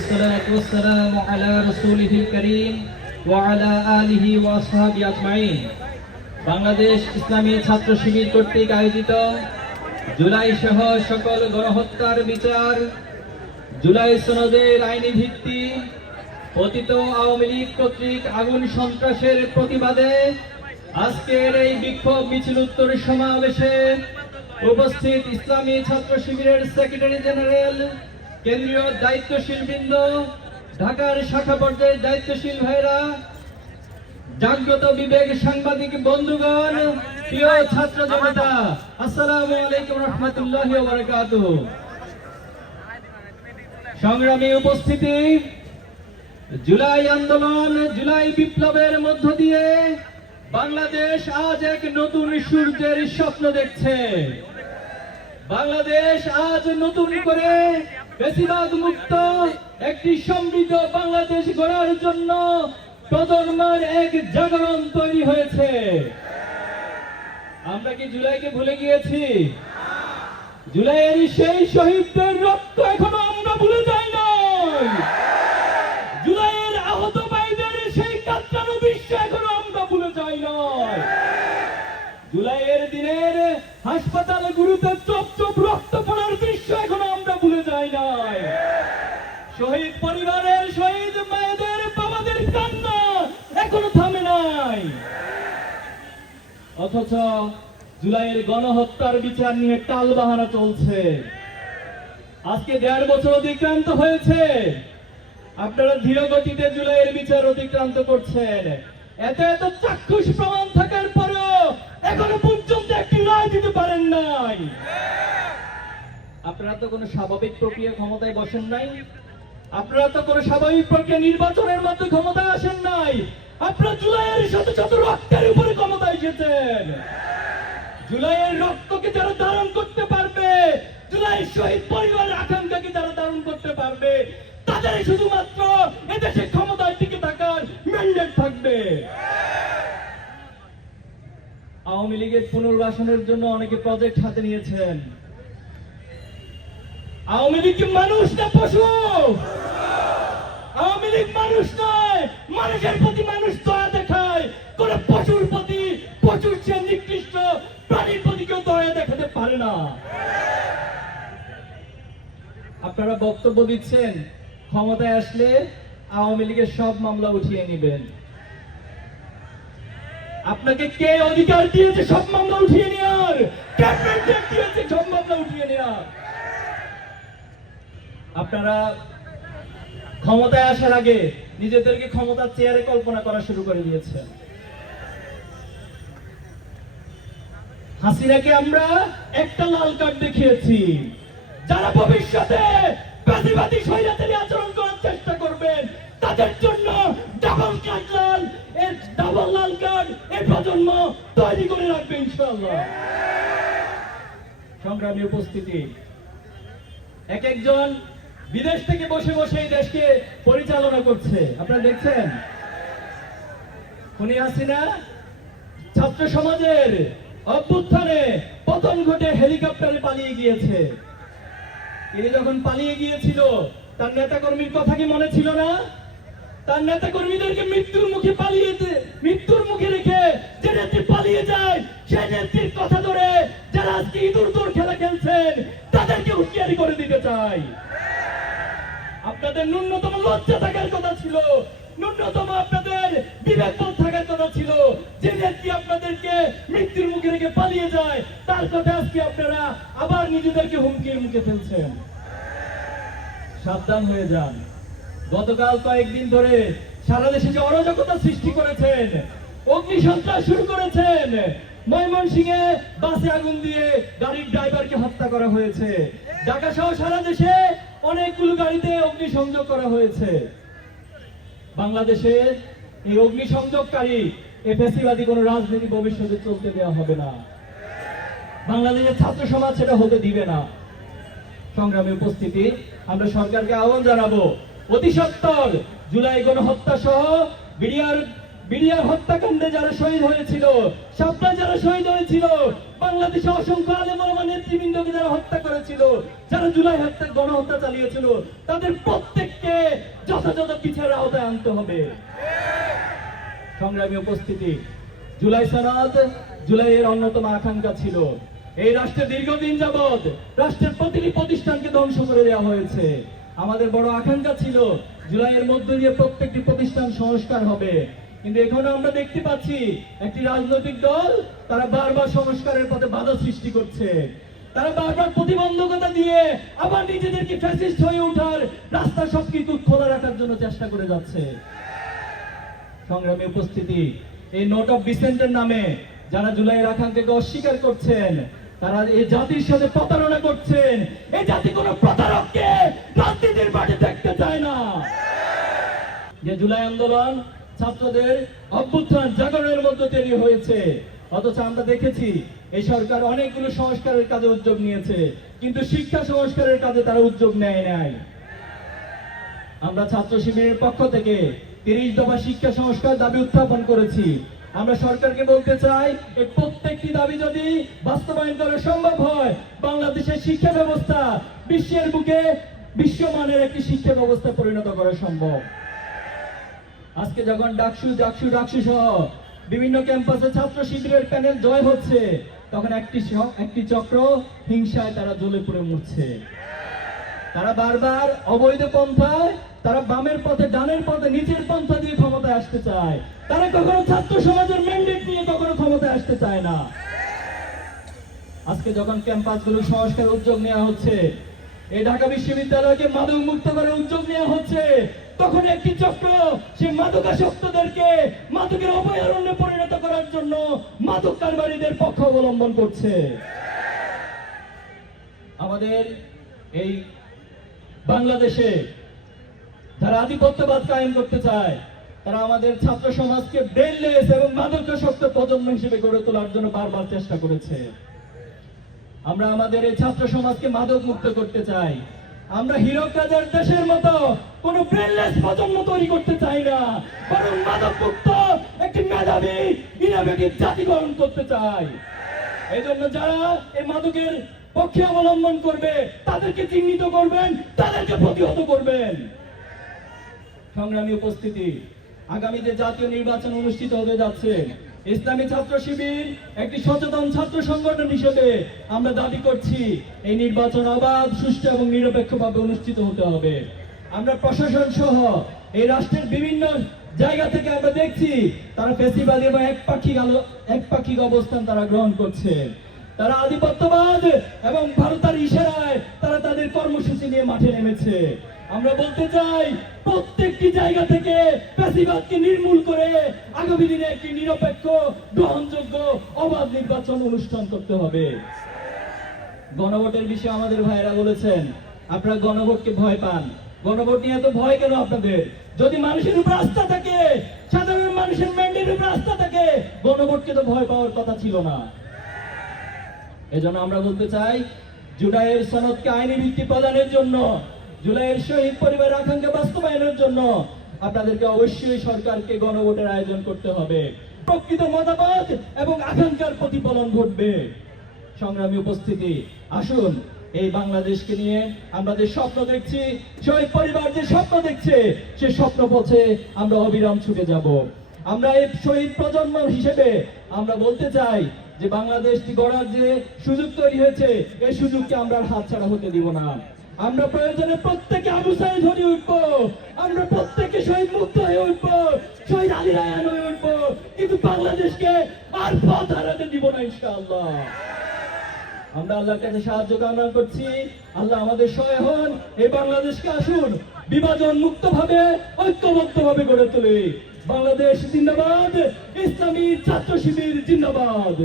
والصلاة والسلام على رسوله الكريم وعلى آله وأصحابه أجمعين বাংলাদেশ ইসলামী ছাত্র শিবির কর্তৃক আয়োজিত জুলাই সহ সকল গণহত্যার বিচার জুলাই সনদের আইনি ভিত্তি পতিত আওয়ামী লীগ কর্তৃক আগুন সন্ত্রাসের প্রতিবাদে আজকের এই বিক্ষোভ মিছিল উত্তর সমাবেশে উপস্থিত ইসলামী ছাত্র শিবিরের সেক্রেটারি জেনারেল কেন্দ্রীয় দায়িত্বশীল বৃন্দ, ঢাকার শাখা পর্যায়ের দায়িত্বশীল ভাইরা, জাগ্রত বিবেক সাংবাদিক বন্ধুগণ, প্রিয় ছাত্র জনতা, আসসালামু আলাইকুম রহমতুল্লাহ সংগ্রামী উপস্থিতি, জুলাই আন্দোলন, জুলাই বিপ্লবের মধ্য দিয়ে বাংলাদেশ আজ এক নতুন সূর্যের স্বপ্ন দেখছে। বাংলাদেশ আজ নতুন করে বেশিরভাগ মুক্ত একটি সমৃদ্ধ বাংলাদেশ গড়ার জন্য প্রজন্মের এক জাগরণ তৈরি হয়েছে। আমরা কি জুলাইকে ভুলে গিয়েছি? জুলাইয়ের সেই শহীদদের রক্ত এখনও আমরা ভুলে যাই নাই। জুলাইয়ের আহত ভাইদের সেই কাঁচানো দৃশ্য এখনও আমরা ভুলে যাই নাই। জুলাইয়ের দিনের হাসপাতালে গুরুতে চোপ চোপ রক্ত পড়ার দৃশ্য এখনও আমরা ভুলে যাই নাই। শহীদ পরিবারের শহীদ মায়েদের, বাবাদের কান্না এখনও থামে নাই। অথচ জুলাইয়ের গণহত্যার বিচার নিয়ে টাল বাহানা চলছে। আজকে দেড় বছর অতিক্রান্ত হয়েছে। আপনারা ধীর গতিতে জুলাইয়ের বিচার অতিক্রান্ত করছেন। এত এত চাক্ষুষ প্রমাণ থাকার পরেও এখনও পর্যন্ত একটি রায় দিতে পারেন নাই। আপনারা তো কোনো স্বাভাবিক প্রক্রিয়া ক্ষমতায় বসেন নাই। আপনারা তো কোনো স্বাভাবিক প্রক্রিয়া নির্বাচনের মধ্যে ক্ষমতায় আসেন নাই। আপনারা জুলাইয়ের শত শত রক্তের উপরে ক্ষমতায় এসেছেন, জুলাইয়ের রক্তকে যারা ধারণ করতে পারবে জুলাই শহীদ পরিবারের আকাঙ্ক্ষাকে যারা ধারণ করতে পারবে তাদের শুধুমাত্র এদেশে ক্ষমতায় টিকে থাকার ম্যান্ডেট থাকবে। আওয়ামী লীগের পুনর্বাসনের জন্য অনেকে প্রজেক্ট হাতে নিয়েছেন। আওয়ামী লীগ মানুষ না পশু? আওয়ামী লীগ মানুষ নয়, মানুষের প্রতি মানুষ দয়া দেখায়। কোন পশুর প্রতি, পশুর চেয়ে নিকৃষ্ট প্রাণীর প্রতি কেউ দয়া দেখাতে পারে না। আপনারা বক্তব্য দিচ্ছেন, ক্ষমতায় আসলে আওয়ামী লীগের সব মামলা উঠিয়ে নেবেন। আপনাকে কে অধিকার দিয়েছে সব মামলা উঠিয়ে নেওয়ার? কে mandate দিয়েছে সব মামলা উঠিয়ে নেওয়ার? আপনারা ক্ষমতায় আসার আগে নিজেদেরকে ক্ষমতার চেয়ারে কল্পনা করা শুরু করে দিয়েছেন। হাসিনাকে আমরা একটা লাল কার্ড দেখিয়েছি। যারা ভবিষ্যতে স্বৈরাচারী আচরণ করার চেষ্টা করবেন, তাদের জন্য ডাবল কার্ড লাল। এর ডাবল লাল কার্ড এই প্রজন্ম তৈরি করে রাখবে ইনশাআল্লাহ। সংগ্রামী উপস্থিতি, এক একজন বিদেশ থেকে বসে বসে এই দেশকে পরিচালনা করছে। আপনারা দেখছেন? উনি হাসিনা ছাত্র সমাজের অভ্যুত্থানে পতন ঘটে হেলিকপ্টারে পালিয়ে গিয়েছে। তিনি যখন পালিয়ে গিয়েছিল, তার নেতাকর্মীর কথা কি মনে ছিল না? তার নেতা কর্মীদেরকে মৃত্যুর মুখে পালিয়ে মৃত্যুর মুখে রেখে যে নেত্রী পালিয়ে যায়, সেই নেত্রীর কথা ধরে যারা আজকে ইঁদুর দৌড় খেলা খেলছেন, তাদেরকে হুঁশিয়ারি করে দিতে চাই। আপনাদের ন্যূনতম লজ্জা থাকার কথা ছিল। ন্যূনতম আপনাদের বিবেকবোধ থাকার কথা ছিল। যে নেত্রী আপনাদেরকে মৃত্যুর মুখে রেখে পালিয়ে যায়? তার কথা আজকে আপনারা আবার নিজেদেরকে হুমকির মুখে ফেলছেন। সাবধান হয়ে যান। গতকাল কয়েকদিন ধরে সারা দেশে যে অরাজকতা সৃষ্টি করেছেন, অগ্নি সন্ত্রাস শুরু করেছেন, ময়মনসিংহে বাসে আগুন দিয়ে গাড়ির ড্রাইভারকে হত্যা করা হয়েছে। ঢাকা সহ সারা দেশে অনেকগুলো গাড়িতে অগ্নি সংযোগ করা হয়েছে। বাংলাদেশে এই অগ্নি সংযোগকারী এই ফেসিবাদী কোনো রাজনীতি ভবিষ্যতে চলতে দেওয়া হবে না। বাংলাদেশের ছাত্র সমাজ সেটা হতে দিবে না। সংগ্রামী উপস্থিতি, আমরা সরকারকে আহ্বান জানাব, অতি সত্তর জুলাই গণহত্যা সহ বিডিআর বিডিআর হত্যাকাণ্ডে যারা শহীদ হয়েছিল সাবনা যারা শহীদ হয়েছিল, বাংলাদেশে অসংখ্য আলেমা নেতৃবৃন্দকে যারা হত্যা করেছিল, যারা জুলাই হত্যা গণহত্যা চালিয়েছিল, তাদের প্রত্যেককে যথাযথ বিচারের আওতায় আনতে হবে। সংগ্রামী উপস্থিতি, জুলাই সনদ জুলাইয়ের অন্যতম আকাঙ্ক্ষা ছিল। এই রাষ্ট্রে দীর্ঘদিন যাবৎ রাষ্ট্রের প্রতিটি প্রতিষ্ঠানকে ধ্বংস করে দেওয়া হয়েছে। আমাদের বড় আকাঙ্ক্ষা ছিল, জুলাইয়ের মধ্য দিয়ে প্রত্যেকটি প্রতিষ্ঠান সংস্কার হবে। কিন্তু এখনও আমরা দেখতে পাচ্ছি একটি রাজনৈতিক দল, তারা বারবার সংস্কারের পথে বাধা সৃষ্টি করছে। তারা বারবার প্রতিবন্ধকতা দিয়ে আবার নিজেদেরকে ফ্যাসিস্ট হয়ে ওঠার রাস্তা সবকিছু খোলা রাখার জন্য চেষ্টা করে যাচ্ছে। সংগ্রামী উপস্থিতি, এই নোট অফ ডিসেন্টের নামে যারা জুলাইয়ের আকাঙ্ক্ষাকে অস্বীকার করছেন, তারা এই জাতির সাথে প্রতারণা করছেন। এই জাতি কোনো প্রতারককে রাজনীতির মাঠে দেখতে চায় না। যে জুলাই আন্দোলন ছাত্রদের অভ্যুত্থান জাগরণের মধ্যে তৈরি হয়েছে। অথচ আমরা দেখেছি, এই সরকার অনেকগুলো সংস্কারের কাজে উদ্যোগ নিয়েছে, কিন্তু শিক্ষা সংস্কারের কাজে তারা উদ্যোগ নেয় নাই। আমরা ছাত্র শিবিরের পক্ষ থেকে তিরিশ দফা শিক্ষা সংস্কার দাবি উত্থাপন করেছি। আমরা সরকারকে বলতে চাই প্রত্যেকটি দাবি যদি বাস্তবায়ন করা সম্ভব হয়, বাংলাদেশের শিক্ষা ব্যবস্থা বিশ্বের বুকে বিশ্বমানের একটি শিক্ষা ব্যবস্থা পরিণত করা সম্ভব। আজকে যখন ডাকসু ডাকসু ডাকসু সহ বিভিন্ন ক্যাম্পাসে ছাত্র শিবিরের প্যানেল জয় হচ্ছে, তখন একটি একটি চক্র হিংসায় তারা জ্বলে পড়ে মরছে। তারা বারবার অবৈধ পন্থায়, তারা বামের পথে, ডানের পথে, নিচের পন্থা দিয়ে ক্ষমতায় আসতে চায়। তারা কখনো ছাত্র সমাজের ম্যান্ডেট নিয়ে কখনো ক্ষমতায় আসতে চায় না। আজকে যখন ক্যাম্পাসগুলো সংস্কার উদ্যোগ নেওয়া হচ্ছে এই ঢাকা বিশ্ববিদ্যালয়কে মাদক মুক্ত করার উদ্যোগ নেওয়া হচ্ছে। তখন একটি চক্র, সে মাদকাসক্তদেরকে মাদকের অভয়ারণ্যে পরিণত করার জন্য মাদক কারবারীদের পক্ষ অবলম্বন করছে। আমাদের এই বাংলাদেশে যারা আধিপত্যবাদ কায়েম করতে চায়, তারা আমাদের ছাত্র সমাজকে ব্রেনলেস এবং মাদকাসক্ত প্রজন্ম হিসেবে গড়ে তোলার জন্য বারবার চেষ্টা করেছে। আমরা আমাদের এই ছাত্র সমাজকে মাদক মুক্ত করতে চাই। আমরা হীরক রাজার দেশের মতো কোন ব্রেনলেস প্রজন্ম তৈরি করতে চাই না। বরং মাদক মুক্ত একটি মেধাবী ইনোভেটিভ জাতি গঠন করতে চাই। এই জন্য যারা এই মাদকের পক্ষে অবলম্বন করবে, তাদেরকে চিহ্নিত করবেন, তাদেরকে প্রতিহত করবেন। সংগ্রামী উপস্থিতি, আগামী যে জাতীয় নির্বাচন অনুষ্ঠিত হতে যাচ্ছে ইসলামী ছাত্র শিবির একটি সচেতন ছাত্র সংগঠন হিসেবে আমরা দাবি করছি, এই নির্বাচন অবাধ, সুষ্ঠু এবং নিরপেক্ষভাবে অনুষ্ঠিত হতে হবে। আমরা প্রশাসন সহ এই রাষ্ট্রের বিভিন্ন জায়গা থেকে আমরা দেখছি, তারা ফেসিবাদী এবং একপাক্ষিক আলো, একপাক্ষিক অবস্থান তারা গ্রহণ করছে। তারা আধিপত্যবাদ এবং ভারতের ইশারায় তারা তাদের কর্মসূচি নিয়ে মাঠে নেমেছে। আমরা বলতে চাই, প্রত্যেকটি জায়গা থেকে ফ্যাসিবাদকে নির্মূল করে আগামী দিনে একটি নিরপেক্ষ, গ্রহণযোগ্য, অবাধ নির্বাচন অনুষ্ঠান করতে হবে। গণভোটের বিষয়ে আমাদের ভাইয়েরা বলেছেন, আপনারা গণভোটকে ভয় পান। গণভোট নিয়ে এত ভয় কেন আপনাদের? যদি মানুষের উপর আস্থা থাকে, সাধারণ মানুষের ম্যান্ডেটের উপর আস্থা থাকে, গণভোটকে তো ভয় পাওয়ার কথা ছিল না। এজন্য আমরা বলতে চাই জুলাইয়ের সনদকে আইনি ভিত্তি প্রদানের জন্য জুলাইয়ের শহীদ পরিবার আকাঙ্ক্ষা বাস্তবায়নের জন্য আপনাদেরকে অবশ্যই সরকারকে গণভোটের আয়োজন করতে হবে। প্রকৃত মতামত এবং আকাঙ্ক্ষার প্রতিফলন ঘটবে। সংগ্রামী উপস্থিতি, আসুন এই বাংলাদেশকে নিয়ে আমরা যে স্বপ্ন দেখছি, শহীদ পরিবার যে স্বপ্ন দেখছে, সে স্বপ্ন পথে আমরা অবিরাম ছুটে যাব। আমরা এই শহীদ প্রজন্ম হিসেবে আমরা বলতে চাই যে বাংলাদেশটি গড়ার যে সুযোগ তৈরি হয়েছে, এই সুযোগকে আমরা হাতছাড়া হতে দিব না। আমরা প্রয়োজনে প্রত্যেকে আবু সাইদ হয়ে উঠবো। আমরা প্রত্যেকে শহীদ মুক্ত হয়ে উঠবো, শহীদ আলী রায়ান হয়ে উঠবো। কিন্তু বাংলাদেশকে আর পথ হারাতে দিব না ইনশাআল্লাহ। আমরা আল্লাহর কাছে সাহায্য কামনা করছি। আল্লাহ আমাদের সহায় হন। এই বাংলাদেশকে আসুন, বিভাজন মুক্ত ভাবে ঐক্যবদ্ধ ভাবে গড়ে তুলি। বাংলাদেশ জিন্দাবাদ, ইসলামী ছাত্র শিবির জিন্দাবাদ।